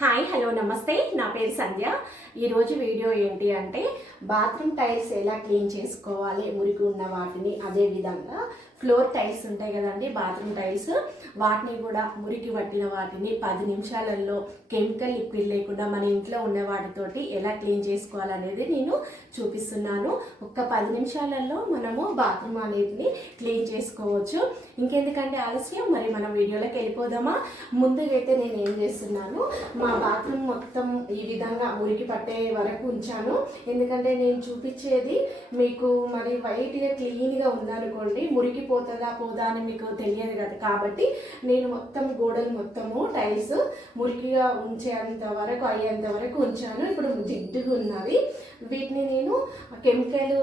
Hi hello నమస్తే. నా పేరు సంధ్య. ఈరోజు వీడియో ఏంటి అంటే బాత్రూమ్ టైల్స్ ఎలా క్లీన్ చేసుకోవాలి మురికి ఉన్న వాటిని అదేవిధంగా ఫ్లోర్ టైల్స్ ఉంటాయి కదండి బాత్రూమ్ టైల్స్. వాటిని కూడా మురికి పట్టిన వాటిని పది నిమిషాలలో కెమికల్ లిక్విడ్ లేకుండా మన ఇంట్లో ఉన్న వాటితోటి ఎలా క్లీన్ చేసుకోవాలనేది నేను చూపిస్తున్నాను. ఒక్క పది నిమిషాలలో మనము బాత్రూమ్ అనేది క్లీన్ చేసుకోవచ్చు. ఇంకెందుకంటే ఆలస్యం మరి మనం వీడియోలోకి వెళ్ళిపోదామా? ముందుగైతే నేను ఏం చేస్తున్నాను మా బాత్రూమ్ మొత్తం ఈ విధంగా మురికి పట్టే వరకు ఉంచాను. ఎందుకంటే నేను చూపించేది మీకు మరి వైట్గా క్లీన్గా ఉందనుకోండి మురికి పోతుందా పోదా అని మీకు తెలియదు కదా. కాబట్టి నేను మొత్తం గోడలు మొత్తము టైల్స్ మురికిగా ఉంచేంత వరకు అయ్యేంత వరకు ఉంచాను. ఇప్పుడు జిడ్డుగా ఉన్నవి. వీటిని నేను కెమికల్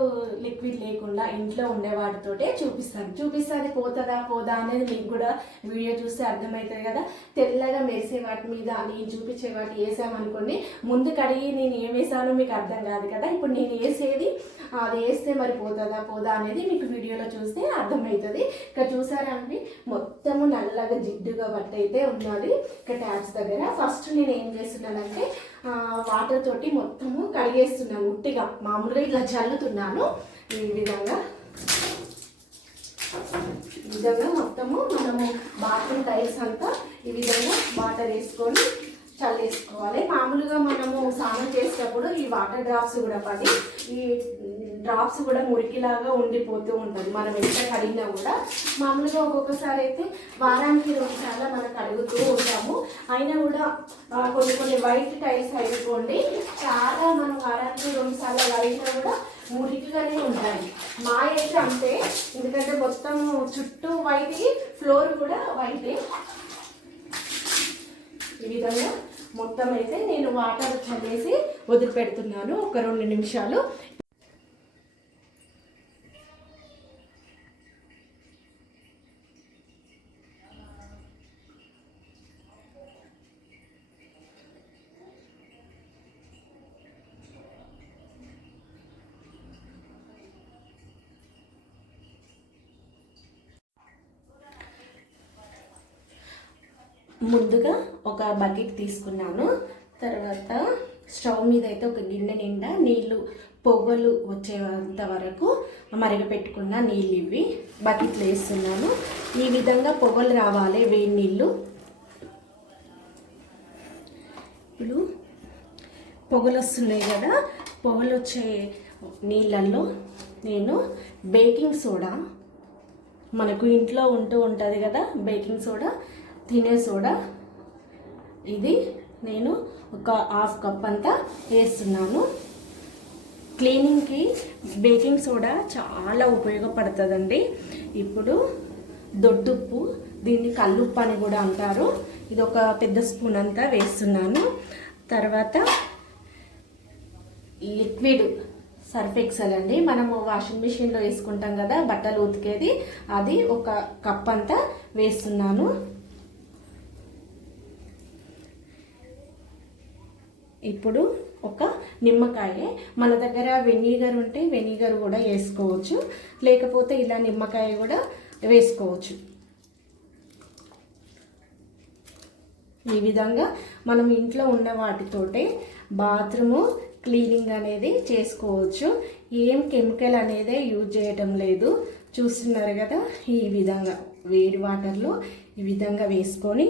లిక్విడ్ లేకుండా ఇంట్లో ఉండే వాటితోటే చూపిస్తాను చూపిస్తే పోతుందా పోదా అనేది మీకు కూడా వీడియో చూస్తే అర్థమవుతుంది కదా. తెల్లగా మెరిసే వాటి మీద నేను చూపించే వాటి వేసామనుకోండి ముందు కడిగి నేను ఏం వేసానో మీకు అర్థం కాదు కదా. ఇప్పుడు నేను వేసేది అది వేస్తే మరి పోతుందా పోదా అనేది మీకు వీడియోలో చూస్తే అర్థమవుతుంది. ఇక్కడ చూసారా అండి? మొత్తము నల్లగా జిడ్డుగా బట్ట అయితే ఉన్నది. ఇక్కడ ట్యాప్స్ దగ్గర. ఫస్ట్ నేను ఏం చేస్తున్నానంటే వాటర్ తోటి మొత్తము కడిగేస్తున్నాను ఉట్టిగా. మామూలుగా ఇట్లా చల్లుతున్నాను. ఈ విధంగా. ఈ విధంగా మొత్తము మనము బాత్రూమ్ టైల్స్ అంతా ఈ విధంగా వాటర్ వేసుకొని చల్లేసుకోవాలి. మామూలుగా మనము స్నానం చేసేటప్పుడు ఈ వాటర్ డ్రాప్స్ కూడా పడి ఈ డ్రాప్స్ కూడా మురికిలాగా ఉండిపోతూ ఉంటుంది. మనం ఎంత కడిగినా కూడా మామూలుగా ఒక్కొక్కసారి అయితే వారానికి రెండు సార్లు మనం కడుగుతూ ఉంటాము. అయినా కూడా కొన్ని కొన్ని వైట్ టైల్స్ అయిపోండి. చాలా మనం వారానికి రెండు సార్లు కడిగినా కూడా మురికిగానే ఉంటాయి. మా అయితే అంతే. ఎందుకంటే మొత్తం చుట్టూ వైట్ ఫ్లోర్ కూడా వైటే. ఈ విధంగా మొత్తం అయితే నేను వాటర్ చల్లేసి వదిలిపెడుతున్నాను. ఒక రెండు నిమిషాలు. ముందుగా ఒక బకెట్ తీసుకున్నాను. తర్వాత స్టవ్ మీద అయితే ఒక గిన్నె నిండా నీళ్ళు పొగలు వచ్చేంత వరకు మరగపెట్టుకున్న నీళ్ళు ఇవి బకెట్లు వేస్తున్నాను. ఈ విధంగా పొగలు రావాలి వేడి నీళ్ళు. ఇప్పుడు పొగలు వస్తున్నాయి కదా పొగలు వచ్చే నీళ్ళల్లో నేను బేకింగ్ సోడా మనకు ఇంట్లో ఉంటూ ఉంటుంది కదా బేకింగ్ సోడా తినే సోడా. ఇది నేను ఒక హాఫ్ కప్ అంతా వేస్తున్నాను. క్లీనింగ్కి బేకింగ్ సోడా చాలా ఉపయోగపడుతుందండి. ఇప్పుడు దొడ్డుప్పు దీన్ని కల్లుప్పు అని కూడా అంటారు. ఇది ఒక పెద్ద స్పూన్ అంతా వేస్తున్నాను. తర్వాత లిక్విడ్ సర్ఫ్ ఎక్సెల్ అండి. మనము వాషింగ్ మిషన్లో వేసుకుంటాం కదా బట్టలు ఉతికేది. అది ఒక కప్ అంతా వేస్తున్నాను. ఇప్పుడు ఒక నిమ్మకాయ. మన దగ్గర వెనిగర్ ఉంటే వెనిగర్ కూడా వేసుకోవచ్చు. లేకపోతే ఇలా నిమ్మకాయ కూడా వేసుకోవచ్చు. ఈ విధంగా మనం ఇంట్లో ఉన్న వాటితోటే బాత్రూము క్లీనింగ్ అనేది చేసుకోవచ్చు. ఏం కెమికల్ అనేది యూజ్ చేయటం లేదు. చూస్తున్నారు కదా ఈ విధంగా వేడి వాటర్లో ఈ విధంగా వేసుకొని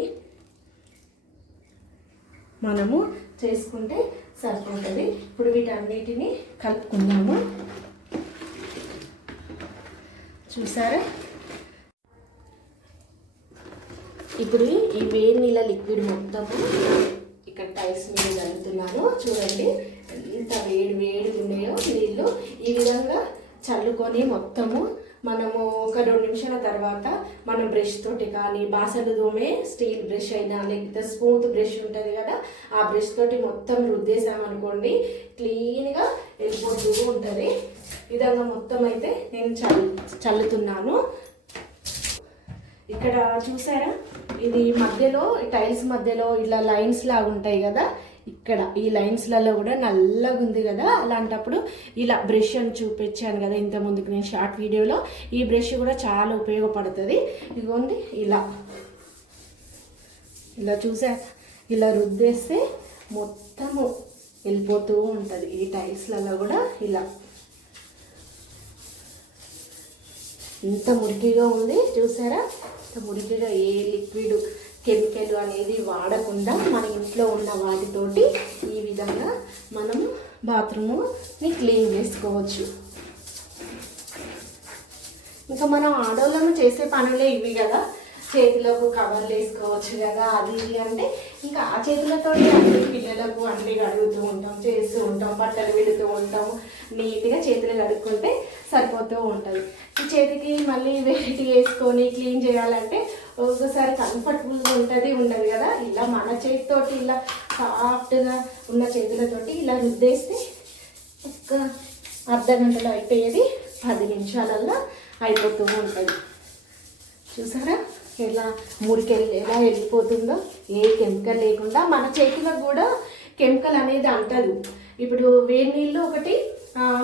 మనము చేసుకుంటే సరిపోతుంది. ఇప్పుడు వీటన్నిటిని కలుపుకుందాము. చూసారా? ఇప్పుడు ఈ వేడి నీళ్ళ లిక్విడ్ మొత్తము ఇక్కడ టైల్స్ మీద జరుగుతున్నాను చూడండి ఎంత వేడి వేడి ఉన్నాయో నీళ్ళు. ఈ విధంగా చల్లుకొని మొత్తము మనము ఒక రెండు నిమిషాల తర్వాత మనం బ్రష్ తోటి కానీ బాసలు దోమే స్టీల్ బ్రష్ అయినా లేకపోతే స్మూత్ బ్రష్ ఉంటుంది కదా ఆ బ్రష్ తోటి మొత్తం రుద్దేశామనుకోండి క్లీన్గా వెళ్ళిపోతూ ఉంటుంది. విధంగా మొత్తం అయితే నేను చల్ చల్లుతున్నాను. ఇక్కడ చూసారా? ఇది మధ్యలో టైల్స్ మధ్యలో ఇలా లైన్స్ లాగా ఉంటాయి కదా ఇక్కడ ఈ లైన్స్లలో కూడా నల్లగా ఉంది కదా అలాంటప్పుడు ఇలా బ్రష్ అని చూపించాను కదా ఇంత ముందుకు నేను షార్ట్ వీడియోలో ఈ బ్రష్ కూడా చాలా ఉపయోగపడుతుంది. ఇదిగోండి ఇలా. ఇలా చూసా ఇలా రుద్దేస్తే మొత్తము వెళ్ళిపోతూ ఉంటుంది. ఈ టైల్స్లలో కూడా ఇలా. ఇంత మురికిగా ఉంది చూసారా? ఇంత మురికిగా ఏ లిక్విడ్ కెమికల్ అనేది వాడకుండా మన ఇంట్లో ఉన్న వాటితోటి ఈ విధంగా మనం బాత్రూమ్ని క్లీన్ చేసుకోవచ్చు. ఇంకా మనం ఆడవాళ్ళను చేసే పనులే ఇవి కదా. చేతులకు కవర్లు వేసుకోవచ్చు కదా అది ఇది అంటే ఇంకా ఆ చేతులతో పిల్లలకు అన్ని కడుగుతూ ఉంటాం చేస్తూ ఉంటాం బట్టలు పెడుతూ ఉంటాం. నీట్గా చేతులు కడుక్కుంటే సరిపోతూ ఉంటుంది. ఈ చేతికి మళ్ళీ వెయిట్ వేసుకొని క్లీన్ చేయాలంటే ఒక్కొక్కసారి కంఫర్టబుల్గా ఉంటుంది ఉండదు కదా. ఇలా మన చేతితోటి ఇలా సాఫ్ట్గా ఉన్న చేతులతోటి ఇలా రుద్దేస్తే ఒక అర్ధ గంటలో అయిపోయేది పది నిమిషాలల్లో అయిపోతూ ఉంటుంది. చూసారా? ఎలా మురికెళ్ళి ఎలా వెళ్ళిపోతుందో ఏ కెమికల్ లేకుండా మన చేతులకు కూడా కెమికల్ అనేది అంటదు. ఇప్పుడు వేడి నీళ్ళు ఒకటి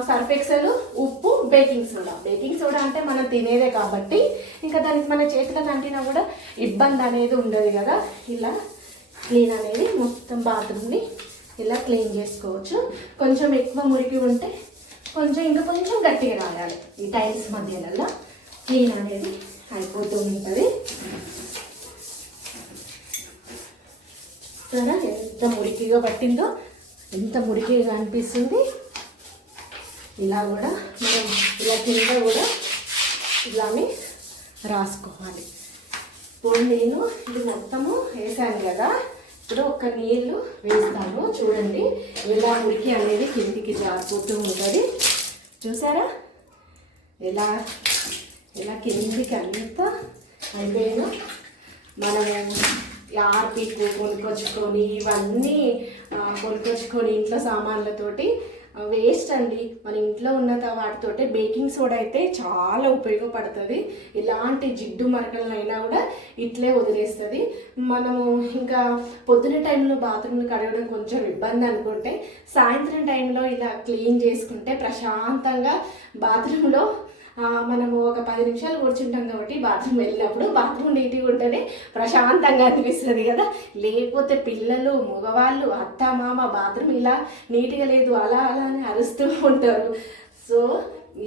సర్ఫ్ ఎక్సెల్ ఉప్పు బేకింగ్ సోడా. బేకింగ్ సోడా అంటే మనం తినేదే కాబట్టి ఇంకా దానికి మన చేతులకు అంటినా కూడా ఇబ్బంది అనేది ఉండదు కదా. ఇలా క్లీన్ అనేది మొత్తం బాత్రూమ్ని ఇలా క్లీన్ చేసుకోవచ్చు. కొంచెం ఎక్కువ మురికి ఉంటే కొంచెం ఇంకా కొంచెం గట్టిగా రాయాలి. ఈ టైల్స్ మధ్యలలో క్లీన్ అనేది అయిపోతూ ఉంటుంది. సరే ఎంత మురికిగా పట్టిందో? ఎంత మురికిగా అనిపిస్తుంది. ఇలా కూడా మనం ఇలా కింద కూడా ఇలానే రాసుకోవాలి. ఇప్పుడు నేను ఇది మొత్తము వేసాను కదా. ఇప్పుడు ఒక నీళ్ళు వేస్తాను. చూడండి ఎలా మురికి అనేది కిందికి జారిపోతూ ఉంటుంది. చూసారా? ఎలా ఇలా కిందికి అంతా అయిపోయిందో మనము ఆర్పిక్ కొనుక్కొచ్చుకొని ఇవన్నీ కొనుక్కొచ్చుకొని ఇంట్లో సామాన్లతోటి వేస్ట్ అండి. మన ఇంట్లో ఉన్న త- వాటితోటి బేకింగ్ సోడా అయితే చాలా ఉపయోగపడుతుంది. ఎలాంటి జిడ్డు మరకలనైనా కూడా ఇట్లే వదిలేస్తుంది. మనము ఇంకా పొద్దున టైంలో బాత్రూమ్ని కడగడం కొంచెం ఇబ్బంది అనుకుంటే సాయంత్రం టైంలో ఇలా క్లీన్ చేసుకుంటే ప్రశాంతంగా బాత్రూంలో మనము పది నిమిషాలు కూర్చుంటాం కాబట్టి బాత్రూమ్ వెళ్ళినప్పుడు బాత్రూమ్ నీట్గా ఉంటేనే ప్రశాంతంగా అనిపిస్తుంది కదా. లేకపోతే పిల్లలు మగవాళ్ళు అత్త మామ బాత్రూమ్ ఇలా నీట్గా లేదు అలా అలా అని అరుస్తూ ఉంటారు. సో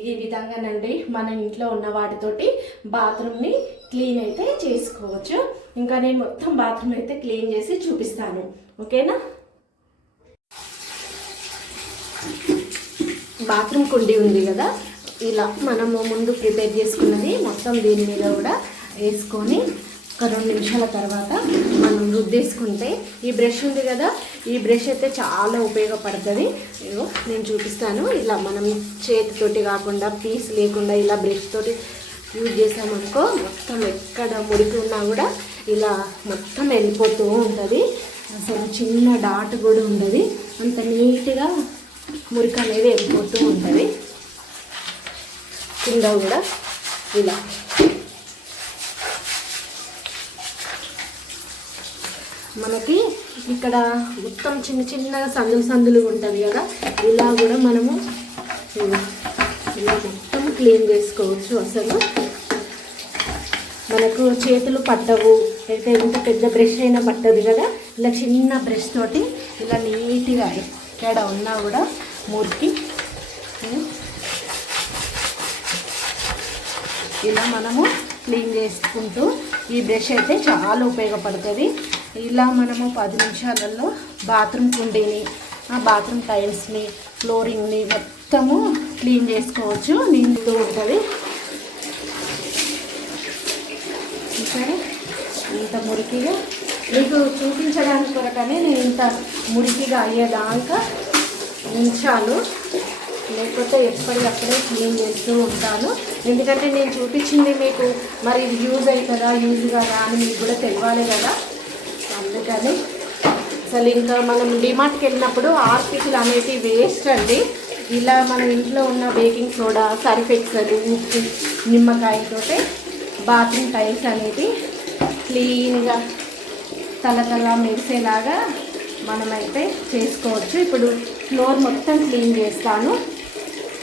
ఈ విధంగానండి మన ఇంట్లో ఉన్న వాటితోటి బాత్రూమ్ని క్లీన్ అయితే చేసుకోవచ్చు. ఇంకా నేను మొత్తం బాత్రూమ్ అయితే క్లీన్ చేసి చూపిస్తాను. ఓకేనా? బాత్రూమ్ కుండీ ఉంది కదా. ఇలా మనము ముందు ప్రిపేర్ చేసుకున్నది మొత్తం దీని మీద కూడా వేసుకొని ఒక రెండు నిమిషాల తర్వాత మనం రుద్దేసుకుంటే ఈ బ్రష్ ఉంది కదా ఈ బ్రష్ అయితే చాలా ఉపయోగపడుతుంది. నేను చూపిస్తాను. ఇలా మనం చేతితోటి కాకుండా పీస్ లేకుండా ఇలా బ్రష్ తోటి యూజ్ చేసామనుకో మొత్తం ఎక్కడ మురికి ఉన్నా కూడా ఇలా మొత్తం వెళ్ళిపోతూ ఉంటుంది. అసలు చిన్న డాట్ కూడా ఉండదు. అంత నీట్గా మురికి అనేది వెళ్ళిపోతూ ఉంటుంది. కింద కూడా ఇలా. మనకి ఇక్కడ మొత్తం చిన్న చిన్న సందులు సందులు ఉంటుంది కదా ఇలా కూడా మనము ఇలా మొత్తం క్లీన్ చేసుకోవచ్చు అసలు. మనకు చేతులు పట్టవు అయితే ఎంత పెద్ద బ్రష్ అయినా పట్టదు కదా ఇలా చిన్న బ్రష్ తోటి ఇలా నీట్గా ఎక్కడ ఉన్నా కూడా మురికి ఇలా మనము క్లీన్ చేసుకుంటూ ఈ బ్రష్ అయితే చాలా ఉపయోగపడుతుంది. ఇలా మనము పది నిమిషాలలో బాత్రూమ్ కుండీని ఆ బాత్రూమ్ టైల్స్ని ఫ్లోరింగ్ని మొత్తము క్లీన్ చేసుకోవచ్చు. నిండుతూ ఉంటుంది. చూసారా ఇంత మురికిగా మీకు చూపించడానికి కొరకనే నేను ఇంత మురికిగా అయ్యేదాకా ఉంచాను లేకపోతే ఎప్పటికప్పుడే క్లీన్ చేస్తూ ఉంటాను. ఎందుకంటే నేను చూపించింది మీకు మరి ఇది యూజ్ అవుతుందా యూజ్ కదా అని మీకు కూడా తెలియాలి కదా. అందుకని అసలు ఇంకా మనం డిమార్ట్కి వెళ్ళినప్పుడు ఆర్టికల్ అనేటివి వేస్ట్ అండి. ఇలా మన ఇంట్లో ఉన్న బేకింగ్ సోడా సర్ఫ్ ఉప్పు నిమ్మకాయతో బాత్రూమ్ టైల్స్ అనేది క్లీన్గా తల తల మెరిసేలాగా మనమైతే చేసుకోవచ్చు. ఇప్పుడు ఫ్లోర్ మొత్తం క్లీన్ చేస్తాను.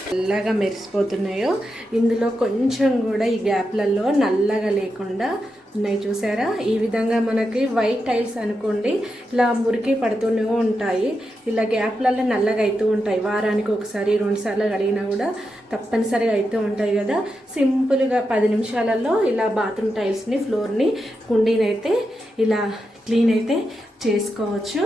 నల్లగా మెరిసిపోతున్నాయో. ఇందులో కొంచెం కూడా ఈ గ్యాప్లలో నల్లగా లేకుండా ఉన్నాయి చూసారా? ఈ విధంగా మనకి వైట్ టైల్స్ అనుకోండి ఇలా మురికి పడుతూనే ఉంటాయి. ఇలా గ్యాప్లలో నల్లగా అవుతూ ఉంటాయి. వారానికి ఒకసారి రెండు సార్లు కడిగినా కూడా తప్పనిసరిగా అవుతూ ఉంటాయి కదా. సింపుల్గా పది నిమిషాలలో ఇలా బాత్రూమ్ టైల్స్ని ఫ్లోర్ని కుండీనైతే ఇలా క్లీన్ అయితే చేసుకోవచ్చు.